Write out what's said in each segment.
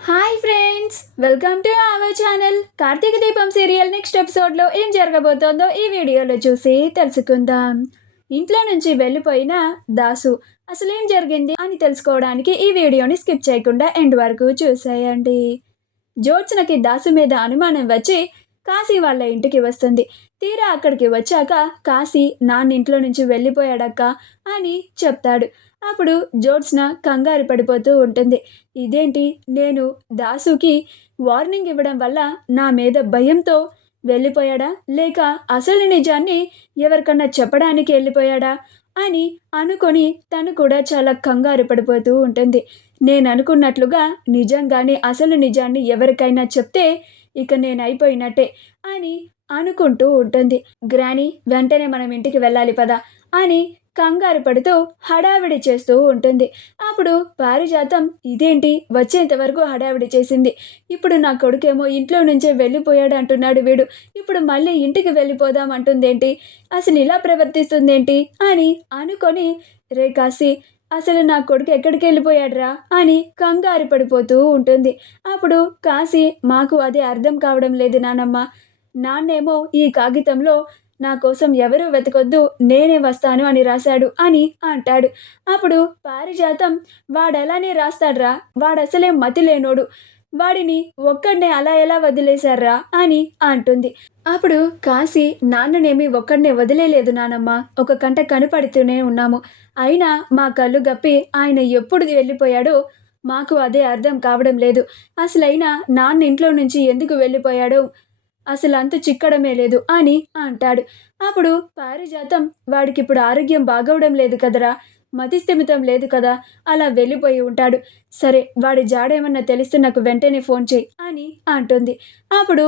Hi friends, welcome to our channel. Karthika Deepam serial next ఎపిసోడ్లో ఏం జరగబోతోందో ఈ వీడియోలో చూసి తెలుసుకుందాం. ఇంట్లో నుంచి వెళ్ళిపోయిన దాసు అసలు ఏం జరిగింది అని తెలుసుకోవడానికి ఈ వీడియోని స్కిప్ చేయకుండా ఎండ్ వరకు చూసేయండి. జ్యోత్స్నకి దాసు మీద అనుమానం వచ్చి కాశీ వాళ్ళ ఇంటికి వస్తుంది. తీరా అక్కడికి వచ్చాక కాశీ నాన్న ఇంట్లో నుంచి వెళ్ళిపోయాడక్క అని చెప్తాడు. అప్పుడు జ్యోత్స్న కంగారు పడిపోతూ ఉంటుంది. ఇదేంటి, నేను దాసుకి వార్నింగ్ ఇవ్వడం వల్ల నా మీద భయంతో వెళ్ళిపోయాడా, లేక అసలు నిజాన్ని ఎవరికన్నా చెప్పడానికి వెళ్ళిపోయాడా అని అనుకొని తను కూడా చాలా కంగారు పడిపోతూ ఉంటుంది. నేను అనుకున్నట్లుగా నిజంగానే అసలు నిజాన్ని ఎవరికైనా చెప్తే ఇక నేను అయిపోయినట్టే అని అనుకుంటూ ఉంటుంది. గ్రాని, వెంటనే మనం ఇంటికి వెళ్ళాలి పదా అని కంగారు పడుతూ హడావిడి చేస్తూ ఉంటుంది. అప్పుడు పారిజాతం, ఇదేంటి వచ్చేంత వరకు హడావిడి చేసింది, ఇప్పుడు నా కొడుకేమో ఇంట్లో నుంచే వెళ్ళిపోయాడు అంటున్నాడు వీడు, ఇప్పుడు మళ్ళీ ఇంటికి వెళ్ళిపోదాం అంటుందేంటి, అసలు ఇలా ప్రవర్తిస్తుందేంటి అని అనుకొని, రే కాశీ, అసలు నా కొడుకు ఎక్కడికి వెళ్ళిపోయాడురా అని కంగారు పడిపోతూ ఉంటుంది. అప్పుడు కాశీ, మాకు అది అర్థం కావడం లేదు నానమ్మ, నాన్నేమో ఈ కాగితంలో నా కోసం ఎవరూ వెతకొద్దు, నేనే వస్తాను అని రాశాడు అని అంటాడు. అప్పుడు పారిజాతం, వాడెలానే రాస్తాడ్రా, వాడసలే మతి లేనోడు, వాడిని ఒక్కడనే అలా ఎలా వదిలేశారా అని అంటుంది. అప్పుడు కాశీ, నాన్ననేమి ఒక్కడనే వదిలేలేదు నానమ్మ, ఒక కంట కనపడుతూనే ఉన్నాము, అయినా మా కళ్ళు గప్పి ఆయన ఎప్పుడు వెళ్ళిపోయాడో మాకు అదే అర్థం కావడం లేదు, అసలైనా నాన్న ఇంట్లో నుంచి ఎందుకు వెళ్ళిపోయాడో అసలు అంతు చిక్కడమే లేదు అని అంటాడు. అప్పుడు పారిజాతం, వాడికిప్పుడు ఆరోగ్యం బాగవడం లేదు కదరా, మతిస్థిమితం లేదు కదా, అలా వెళ్ళిపోయి ఉంటాడు, సరే వాడి జాడేమన్నా తెలిస్తే నాకు వెంటనే ఫోన్ చేయి అని అంటుంది. అప్పుడు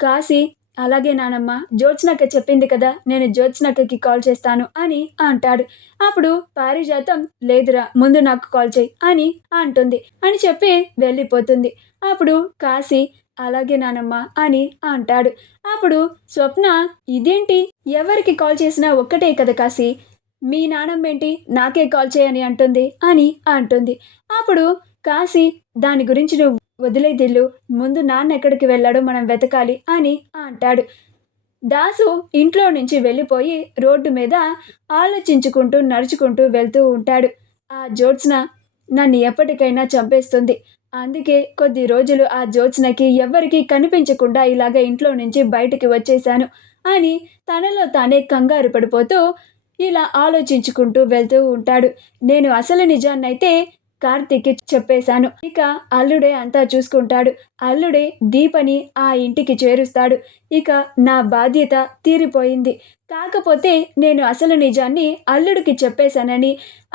కాశీ, అలాగే నానమ్మ, జ్యోత్స్నక్క చెప్పింది కదా, నేను జ్యోత్స్నక్కకి కాల్ చేస్తాను అని అంటాడు. అప్పుడు పారిజాతం, లేదురా, ముందు నాకు కాల్ చేయి అని అంటుంది అని చెప్పి వెళ్ళిపోతుంది. అప్పుడు కాశీ, అలాగే నానమ్మ అని అంటాడు. అప్పుడు స్వప్న, ఇదేంటి, ఎవరికి కాల్ చేసినా ఒక్కటే కదా కాశీ, మీ నానమ్మేంటి నాకే కాల్ చేయని అంటుంది అని అంటుంది. అప్పుడు కాశీ, దాని గురించి నువ్వు వదిలేదిల్లు, ముందు నాన్న ఎక్కడికి వెళ్ళాడో మనం వెతకాలి అని అంటాడు. దాసు ఇంట్లో నుంచి వెళ్ళిపోయి రోడ్డు మీద ఆలోచించుకుంటూ నడుచుకుంటూ వెళ్తూ ఉంటాడు. ఆ జ్యోత్స్న నన్ను ఎప్పటికైనా చంపేస్తుంది, అందుకే కొద్ది రోజులు ఆ జ్యోత్స్నకి ఎవ్వరికీ కనిపించకుండా ఇలాగ ఇంట్లో నుంచి బయటికి వచ్చేశాను అని తనలో తానే కంగారు పడిపోతూ ఇలా ఆలోచించుకుంటూ వెళ్తూ ఉంటాడు. నేను అసలు నిజాన్నైతే కార్తీక్కి చెప్పేశాను, ఇక అల్లుడే అంతా చూసుకుంటాడు, అల్లుడే దీపని ఆ ఇంటికి చేరుస్తాడు, ఇక నా బాధ్యత తీరిపోయింది. కాకపోతే నేను అసలు నిజాన్ని అల్లుడికి చెప్పేశానని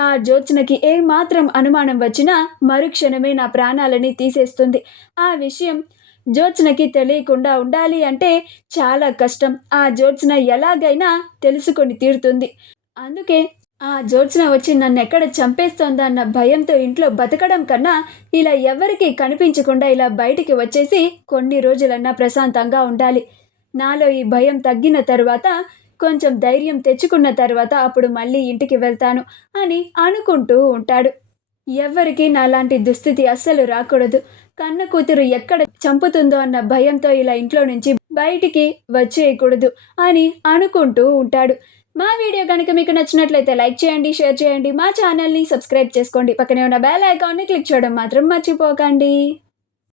ఆ జ్యోత్స్నకి ఏమాత్రం అనుమానం వచ్చినా మరుక్షణమే నా ప్రాణాలని తీసేస్తుంది. ఆ విషయం జ్యోత్స్నకి తెలియకుండా ఉండాలి అంటే చాలా కష్టం, ఆ జ్యోత్స్న ఎలాగైనా తెలుసుకొని తీరుతుంది, అందుకే ఆ జ్యోత్స్న వచ్చి నన్ను ఎక్కడ చంపేస్తోందా అన్న భయంతో ఇంట్లో బతకడం కన్నా ఇలా ఎవరికీ కనిపించకుండా ఇలా బయటికి వచ్చేసి కొన్ని రోజులన్నా ప్రశాంతంగా ఉండాలి, నాలో ఈ భయం తగ్గిన తర్వాత కొంచెం ధైర్యం తెచ్చుకున్న తర్వాత అప్పుడు మళ్ళీ ఇంటికి వెళ్తాను అని అనుకుంటూ ఉంటాడు. ఎవ్వరికీ నాలాంటి దుస్థితి అస్సలు రాకూడదు, కన్న కూతురు ఎక్కడ చంపుతుందో అన్న భయంతో ఇలా ఇంట్లో నుంచి బయటికి వచ్చేయకూడదు అని అనుకుంటూ ఉంటాడు. మా వీడియో కనుక మీకు నచ్చినట్లయితే లైక్ చేయండి, షేర్ చేయండి, మా ఛానల్ని సబ్స్క్రైబ్ చేసుకోండి, పక్కనే ఉన్న బెల్ ఐకాన్ని క్లిక్ చేయడం మాత్రం మర్చిపోకండి.